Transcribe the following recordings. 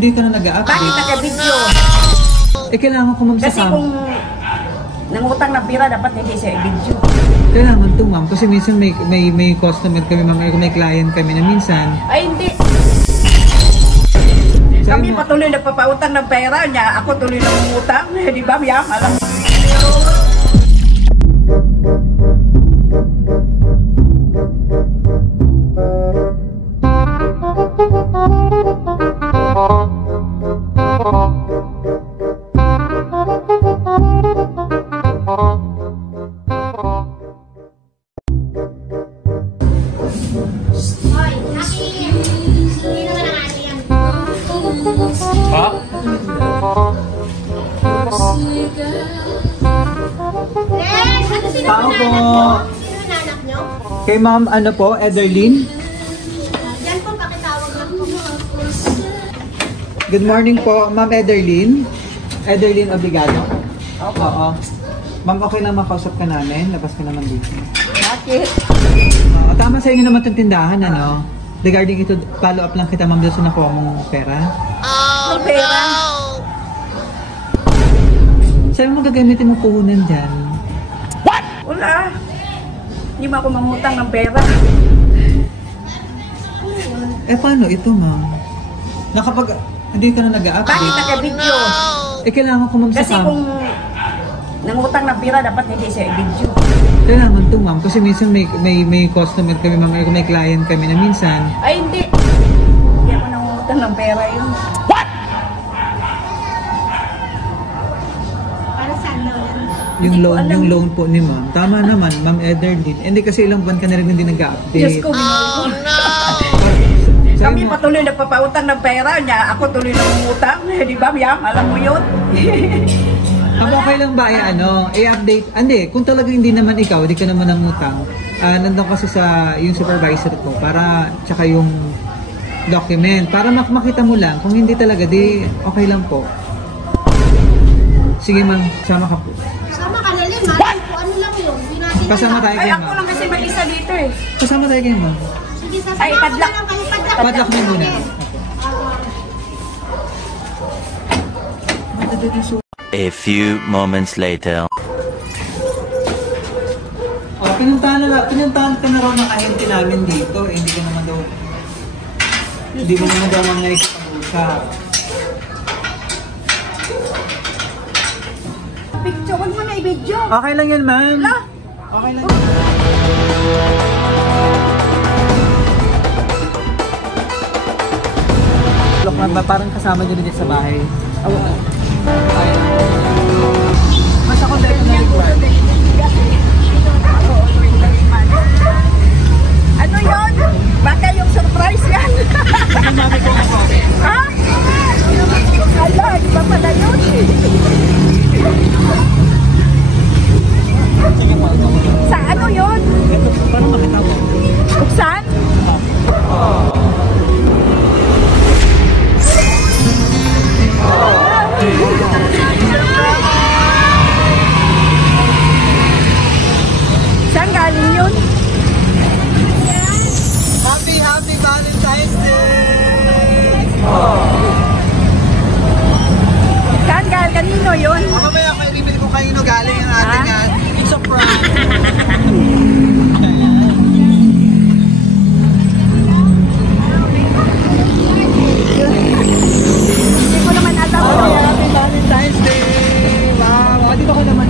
hindi ka na Bakit nag-update? naka-video? Eh, kailangan ko ma'am sa Kasi kung nangutang na pira, dapat hindi siya i-video. Kailangan to ma'am. Kasi minsan may customer kami ma'am, may client kami na minsan. Ay, hindi. Sabi Kami mo, patuloy nagpapautang ng pera niya. Ako tuloy nangungutang. Di ba, Miyam? Alam mo. ha? Tao po. Kay ma'am, ano po, Ederlyn? Yan po, pakitawag lang po. Good morning po, ma'am Ederlyn. Ederlyn Obligado. Oo. Ma'am, okay lang makausap ka namin. Labas ka naman dito. Bakit? Tama sa inyo naman itong tindahan, ano? Regarding ito, follow up lang kita ma'am doon sa nakuha mong pera. Ang pera. Sabi mo gagamitin mo puhunan dyan. Wala. Hindi mo ako mangutang ng pera. Eh paano ito ma'am? Hindi ka na Bakit nag-update? naka-video? Eh kailangan ko ma'am sa Kasi kung nangutang na pira, dapat hindi siya i-video. Kailangan to ma'am. Kasi minsan may customer kami ma'am, may client kami na minsan. Ay, hindi. Hindi ako nangutang ng pera yun. Para saan daw yan? Yung loan po ni ma'am. Tama naman, ma'am Ederlyn. Hindi kasi ilang buwan ka na rin hindi Diyos nag-update. ko, oh, no! Sabi Kami mo, patuloy nagpapautang ng pera niya. Ako tuloy nangungutang. Di ba, Miyam? Alam mo yun? okay lang ba i-update? Hindi, kung talagang hindi naman ikaw, hindi ka naman nangutang. Nandun kasi sa yung supervisor ko para tsaka yung document para makita mo lang. Kung hindi talaga, di okay lang po. Sige ma'am, sama ka po. Sama ka na rin, ma'am. Kung ano lang yun. Hindi natin Kasama alam. tayo Ay, kayo ako ma'am. lang kasi mag-isa dito eh. Kasama tayo kayo ma'am. Sige, sasama Ay, ko padlock. na lang kayo. Padlock mo muna. A few moments later. Pinuntahan ka na raw ng ahente namin dito. Hindi mo naman daw mga naikipag-usap. Picture, huwag mo na i-video. Okay lang yun ma'am. Okay lang yun. Look ma'am, parang kasama nyo din sa bahay. Mas ako dahil na required. Ano yun? Baka yung surprise yan. Ha? Ala, di ba pala yun? Sa ano yun? Ito, parang makita mo. Buksan? Saan galing yun? Happy Valentine's Day! Saan galing? Kanino yun? Mamaya ako ibibili ko kanino galing ang ating yan. It's a prank. Hindi ko naman alam. Happy Valentine's Day! Wow! Dito ko naman.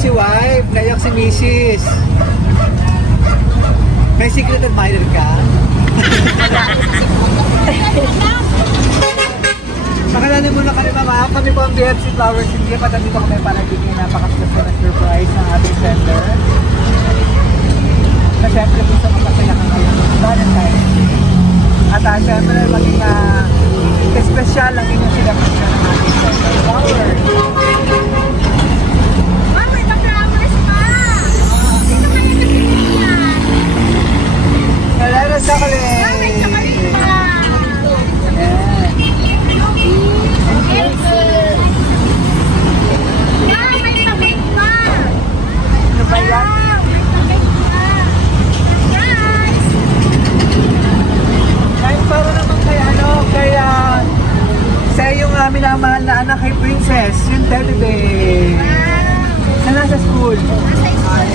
Si wife, nayak si Mrs. May secret admirer ka? Pakalanin muna kami mama. Kami po ang BFC Flowers India. At nandito kami para bigyan napaka-special na surprise ng ating sender. syempre gusto ko masaya ka ngayon. Valentine's. At syempre maging espesyal ang inyong celebration ng ating Central Flower. Mami, mag-flowers pa! Sino kaya nagpipilihan? Kalera sa kali! Mami, chocolate pa! Yeah, may chocolate pa! Ano ba yan? Wow, may chocolate pa! Guys! Ngayon para naman kay sa iyong minamahal na anak kay Princess, yung teddy bear. Wow! Na nasa school. Nasa school.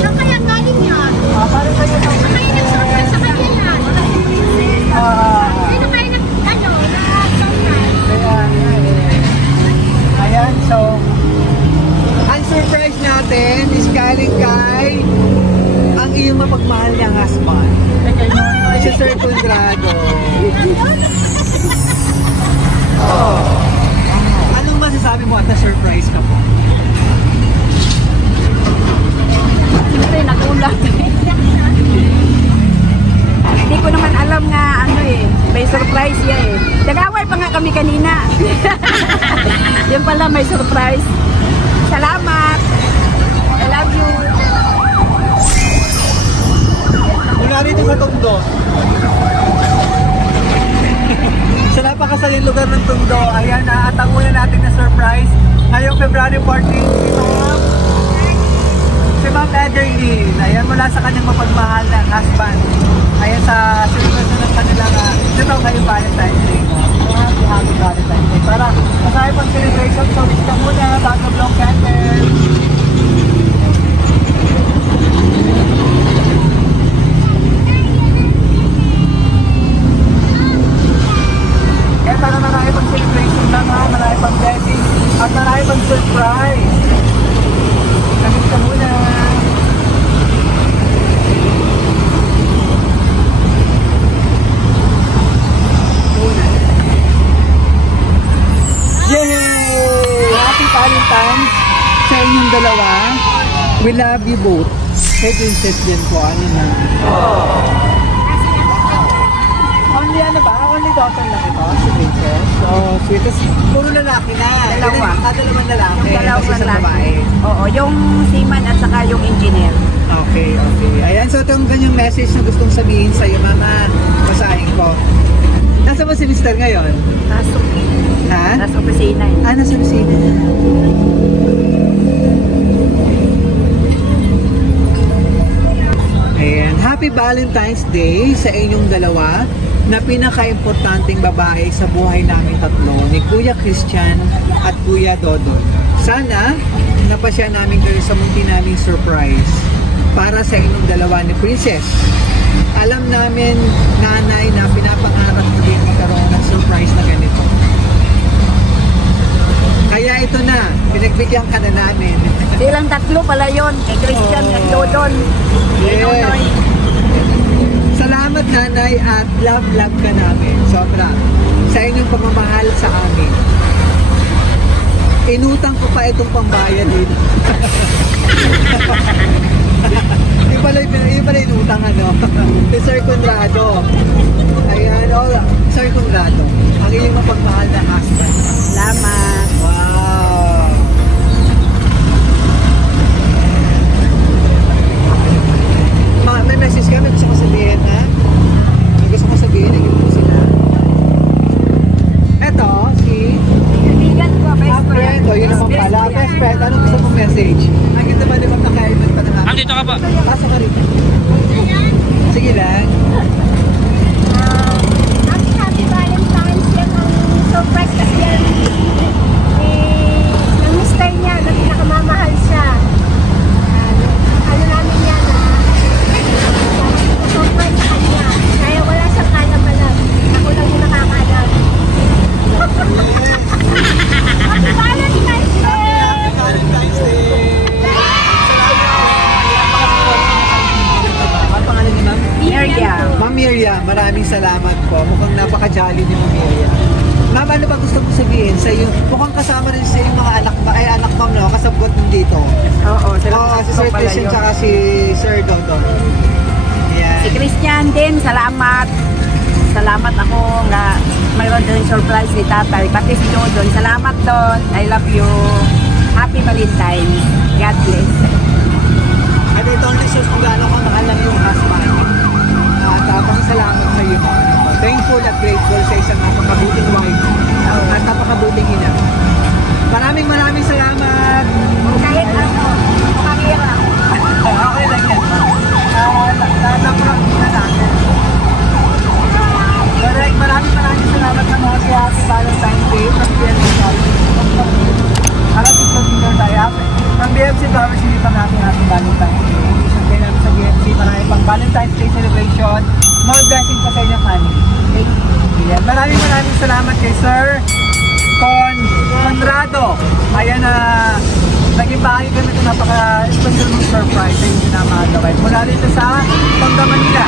Saan kaya galing yan? Para kayo sa Saan kaya nag-surprise sa kanya yan? Sino kaya nag-surprise? Ayan, so ang surprise natin is galing kay ang iyong mapagmahal niyang husband. Si Sir Conrado. Anong masasabi mo at na-surprise ka po? Siyempre, nagulat. Hindi ko naman alam nga may surprise yan eh. Nag-away pa nga kami kanina. Yan pala may surprise. Salamat. I love you. Mula rito sa Tondo. Sa napakasaling lugar ng Tondo, ayan at ang una natin na surprise ngayong February 14, si Ma'am Ederlyn. Ayan, mula sa kanyang mapagmahal na husband. Ayan sa celebration ng kanilang dito kayo Valentine's Day mo. Happy Valentine's Day. Para masaya pang celebration, so wish ka muna bago blow candle. Kaya para marami pang celebration lang ha, marami pang blessing at marami pang surprise. Kamit ka muna. Yay! Happy Valentine's sa inyong dalawa. We love you both. Kay Princess din po, na. Only only daughter lang ito, si Princess. So, sweet. Tapos, puro lalaki na. Dalawa. Dalawang lalaki. Yung dalawang Tapos isang lalaki. babae. Oo, yung seaman at saka yung engineer. Okay. Ayan, so itong ganyang message na gustong sabihin sa'yo, Mama. Basahin ko. Nasa ba si Mr. ngayon? Ha? Nasa opisina eh. Nasa Lucina. Ayan, Happy Valentine's Day sa inyong dalawa na pinaka-importanting babae sa buhay namin tatlo ni Kuya Christian at Kuya Dodon. Sana napasya namin kayo sa munti naming surprise para sa inyong dalawa ni Princess. Alam namin, nanay, na pinapangarap mo din magkaroon ng surprise na ganito. Kaya ito na, pinagbigyan ka na namin. Silang tatlo pala yun. Kay Christian at Dodon. Yes. Salamat nanay at love ka namin. Sobra. Sa inyong pagmamahal sa amin. Inutang ko pa itong pambayad dito. Yung pala inutang si Sir Conrado. Ayan, Sir Conrado. Ang iyong mapagmahal na husband. Salamat. Wow! May message ka, may gusto ko sabihin ha? May gusto ko sabihin, naging po sila. Eto, si Kaibigan ko, best friend. O, yun naman pala. Best friend, anong gusto mong message? Ang ganda ba di ba nakaiman pa na namin? Andito ka pa. Pasok ka rin. Sige lang. Happy Valentine's yan ang surprise kasi yan ng mister niya na pinakamamahal siya. Ano namin yan surprise sa kanya. Kaya wala siyang kalabalan. Ako lang yung nakakaalam. Happy Valentine's Day! Valentine's Day! Ang pangalan ni Ma'am? Miriam. Ma'am Miriam, maraming salamat po. Mukhang napaka-jolly ni Ma'am Miriam. Ma'am, ano ba gusto mo sabihin sa iyo? Mukhang kasama rin sa yung mga anak mo, no? Kasabot mo dito. Oo, Oo, si Sir Christian tsaka si Sir Dodon. Yan. Si Christian din, salamat. Salamat ako nga mayroon din surprise ni tatay. Pati si Dodon, salamat Don. I love you. Happy Valentine's. God bless. At ito ang shows kung gaano ko nakalang yung husband. At pasasalamat sa iyo. Thankful at grateful sa isang napakabuting wife at napakabuting ina. Maraming salamat. Kahit ano, makakira. Okay lang yan, ma'am. Napakang na natin. Correct. Maraming salamat sa mga si Happy Valentine's Day from BFC Pharmacy. Para sa Sotino tayo. From BFC Pharmacy, pang Happy Valentine's Day. Siyempre namin sa BFC, marami pang Valentine's Day celebration. More blessings pa sa inyong family. Okay? Yan. Maraming salamat kay Sir Conrado. Ayan na naging bahagi kami ito napaka-special surprise sa inyong sinamahal. Mula dito sa Tondo, Manila.